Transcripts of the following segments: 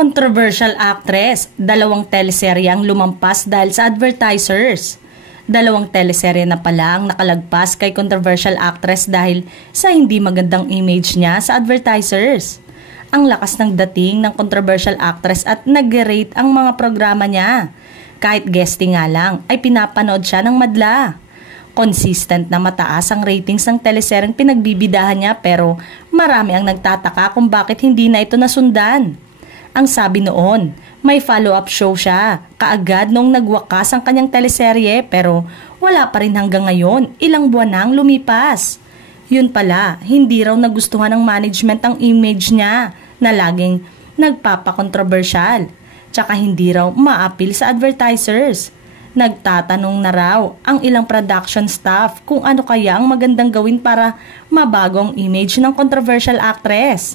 Controversial actress, 2 teleserye ang lumampas dahil sa advertisers. 2 teleserye na pala ang nakalagpas kay controversial actress dahil sa hindi magandang image niya sa advertisers. Ang lakas ng dating ng controversial actress at nag-rate ang mga programa niya. Kahit guesting nga lang ay pinapanood siya ng madla. Consistent na mataas ang ratings ng teleseryeng pinagbibidahan niya pero marami ang nagtataka kung bakit hindi na ito nasundan. Ang sabi noon, may follow-up show siya kaagad nung nagwakas ang kanyang teleserye pero wala pa rin hanggang ngayon, ilang buwan nang lumipas. Yun pala, hindi raw nagustuhan ng management ang image niya na laging nagpapakontrobersyal. Tsaka hindi raw ma-appeal sa advertisers. Nagtatanong na raw ang ilang production staff kung ano kaya ang magandang gawin para mabago ang image ng controversial actress.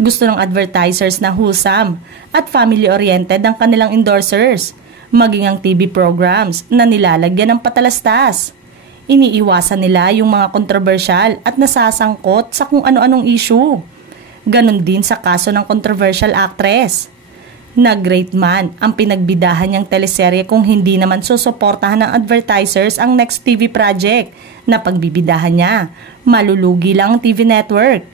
Gusto ng advertisers na wholesome at family-oriented ang kanilang endorsers, maging ang TV programs na nilalagyan ng patalastas. Iniiwasan nila yung mga controversial at nasasangkot sa kung ano-anong issue. Ganon din sa kaso ng controversial actress. Nag-rate man ang pinagbidahan niyang teleserye kung hindi naman susuportahan ng advertisers ang next TV project na pagbibidahan niya. Malulugi lang ang TV network.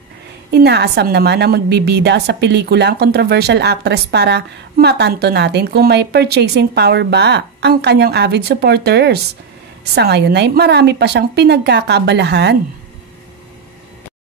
Inaasam naman na magbibida sa pelikula ang controversial actress para matanto natin kung may purchasing power ba ang kanyang avid supporters. Sa ngayon ay marami pa siyang pinagkakabalahan.